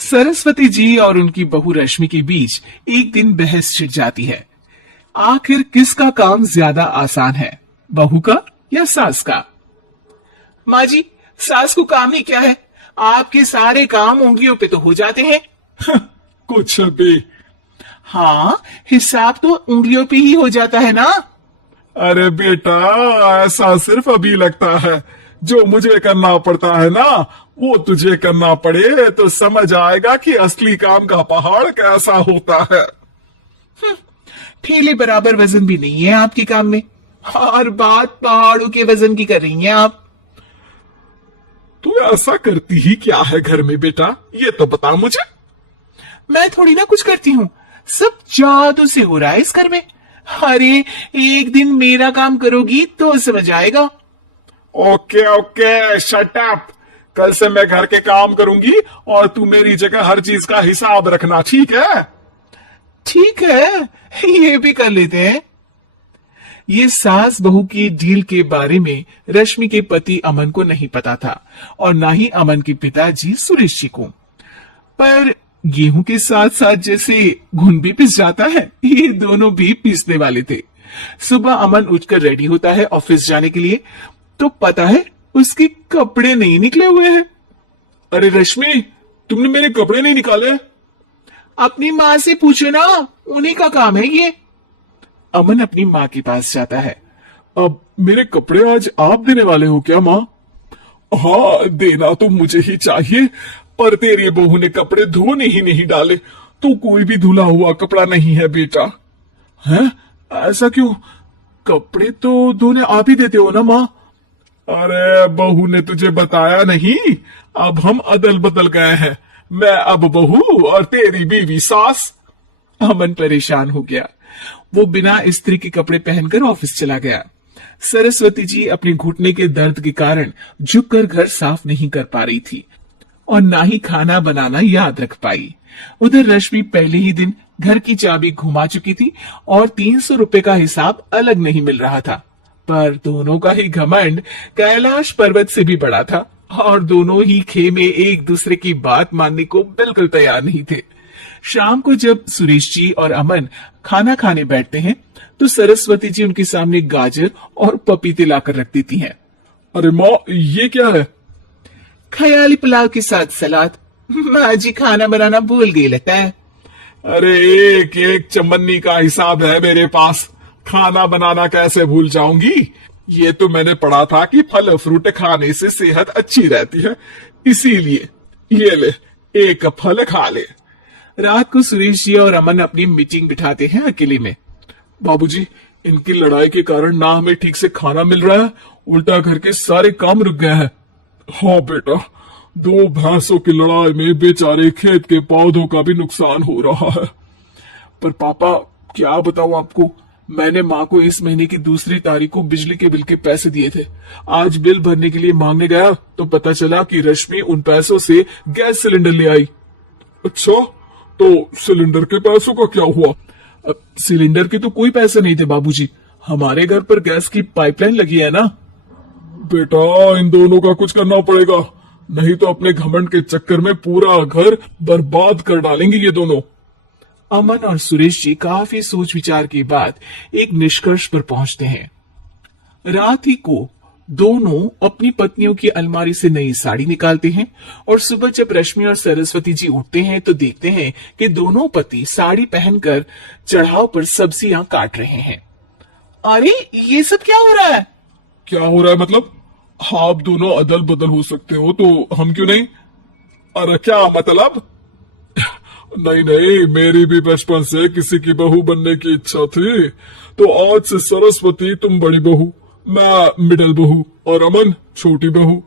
सरस्वती जी और उनकी बहू रश्मि के बीच एक दिन बहस छिड़ जाती है। आखिर किसका काम ज्यादा आसान है, बहू का या सास का? माँ जी, सास को काम ही क्या है, आपके सारे काम उंगलियों पे तो हो जाते हैं। कुछ भी। हाँ, हिसाब तो उंगलियों पे ही हो जाता है ना। अरे बेटा, ऐसा सिर्फ अभी लगता है। जो मुझे करना पड़ता है ना, वो तुझे करना पड़े तो समझ आएगा कि असली काम का पहाड़ कैसा होता है। ठेले बराबर वजन भी नहीं है आपके काम में, और बात पहाड़ों के वजन की कर रही हैं आप। तू ऐसा करती ही क्या है घर में बेटा, ये तो बता मुझे। मैं थोड़ी ना कुछ करती हूँ, सब जादू से हो रहा है इस घर में। अरे, एक दिन मेरा काम करोगी तो समझ आएगा। Okay okay, shut up. कल से मैं घर के काम करूंगी और तू मेरी जगह हर चीज का हिसाब रखना, ठीक है? ठीक है, ये भी कर लेते हैं। ये सास बहू की डील के बारे में रश्मि के पति अमन को नहीं पता था, और ना ही अमन के पिताजी सुरेश जी को। पर गेहूं के साथ साथ जैसे घुन भी पिस जाता है, ये दोनों भी पीसने वाले थे। सुबह अमन उठकर रेडी होता है ऑफिस जाने के लिए, तो पता है उसके कपड़े नहीं निकले हुए हैं। अरे रश्मि, तुमने मेरे कपड़े नहीं निकाले? अपनी माँ से पूछो ना, उन्हीं का काम है ये। अमन अपनी माँ के पास जाता है। अब मेरे कपड़े आज आप देने वाले हो क्या माँ? हाँ, देना तो मुझे ही चाहिए, पर तेरी बहू ने कपड़े धोने ही नहीं डाले, तो कोई भी धुला हुआ कपड़ा नहीं है बेटा। हैं? ऐसा क्यों? कपड़े तो धोने आप ही देते हो ना माँ? अरे बहू ने तुझे बताया नहीं, अब हम अदल बदल गए हैं। मैं अब बहू और तेरी बीवी सास। अमन परेशान हो गया। वो बिना इस्त्री के कपड़े पहनकर ऑफिस चला गया। सरस्वती जी अपने घुटने के दर्द के कारण झुककर घर साफ नहीं कर पा रही थी, और ना ही खाना बनाना याद रख पाई। उधर रश्मि पहले ही दिन घर की चाबी घुमा चुकी थी, और 300 रुपए का हिसाब अलग नहीं मिल रहा था। पर दोनों का ही घमंड कैलाश पर्वत से भी बड़ा था, और दोनों ही खेमे एक दूसरे की बात मानने को बिल्कुल तैयार नहीं थे। शाम को जब सुरेश जी और अमन खाना खाने बैठते हैं, तो सरस्वती जी उनके सामने गाजर और पपीते लाकर रख देती हैं। अरे माँ, ये क्या है? ख्याली पुलाव के साथ सलाद। माँ जी खाना बनाना भूल गई लगता है। अरे एक एक चमन्नी का हिसाब है मेरे पास, खाना बनाना कैसे भूल जाऊंगी? ये तो मैंने पढ़ा था कि फल फ्रूट खाने से सेहत अच्छी रहती है, इसीलिए ये ले, एक फल खा ले। रात को सुरेश जी और अमन अपनी मीटिंग बिठाते हैं अकेले में। बाबूजी, इनकी लड़ाई के कारण ना हमें ठीक से खाना मिल रहा है, उल्टा घर के सारे काम रुक गए हैं। हाँ बेटा, 2 भैंसों की लड़ाई में बेचारे खेत के पौधों का भी नुकसान हो रहा है। पर पापा, क्या बताऊं आपको, मैंने माँ को इस महीने की 2 तारीख को बिजली के बिल के पैसे दिए थे। आज बिल भरने के लिए मांगने गया तो पता चला कि रश्मि उन पैसों से गैस सिलेंडर ले आई। अच्छा, तो सिलेंडर के पैसों का क्या हुआ? अब सिलेंडर के तो कोई पैसे नहीं थे बाबूजी, हमारे घर पर गैस की पाइपलाइन लगी है ना। बेटा, इन दोनों का कुछ करना पड़ेगा, नहीं तो अपने घमंड के चक्कर में पूरा घर बर्बाद कर डालेंगे ये दोनों। अमन और सुरेश जी काफी सोच विचार के बाद एक निष्कर्ष पर पहुंचते हैं। रात ही को दोनों अपनी पत्नियों की अलमारी से नई साड़ी निकालते हैं, और सुबह जब रश्मि और सरस्वती जी उठते हैं तो देखते हैं कि दोनों पति साड़ी पहनकर चढ़ाव पर सब्जियां काट रहे हैं। अरे, ये सब क्या हो रहा है? क्या हो रहा है मतलब? आप दोनों अदल बदल हो सकते हो तो हम क्यों नहीं? अरे क्या मतलब? नहीं नहीं, मेरी भी बचपन से किसी की बहू बनने की इच्छा थी, तो आज से सरस्वती तुम बड़ी बहू, मैं मिडल बहू और अमन छोटी बहू।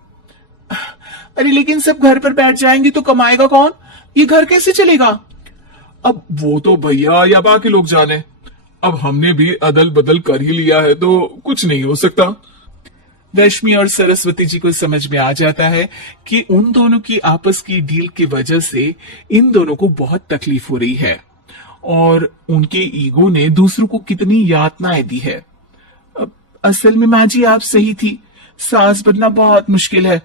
अरे लेकिन सब घर पर बैठ जाएंगे तो कमाएगा कौन? ये घर कैसे चलेगा? अब वो तो भैया या बाकी लोग जाने, अब हमने भी अदल बदल कर ही लिया है तो कुछ नहीं हो सकता। रश्मि और सरस्वती जी को समझ में आ जाता है कि उन दोनों की आपस की डील की वजह से इन दोनों को बहुत तकलीफ हो रही है, और उनके ईगो ने दूसरों को कितनी यातनाएं दी है। असल में माँ जी आप सही थी, सास बनना बहुत मुश्किल है।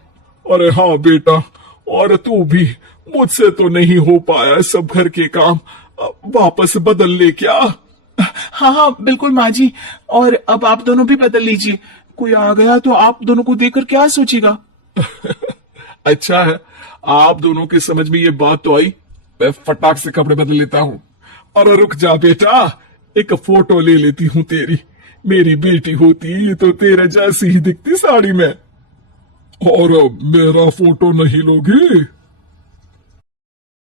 अरे हाँ बेटा, और तू भी, मुझसे तो नहीं हो पाया सब घर के काम, वापस बदल ले क्या? हाँ हाँ बिल्कुल माँ जी। और अब आप दोनों भी बदल लीजिए, कोई आ गया तो आप दोनों को देखकर क्या सोचेगा। अच्छा है, आप दोनों के समझ में ये बात तो आई। मैं फटाक से कपड़े बदल लेता हूँ। अरे रुक जा बेटा, एक फोटो ले लेती हूँ तेरी। मेरी बेटी होती तो तेरे जैसी ही दिखती साड़ी में। और मेरा फोटो नहीं लोगी?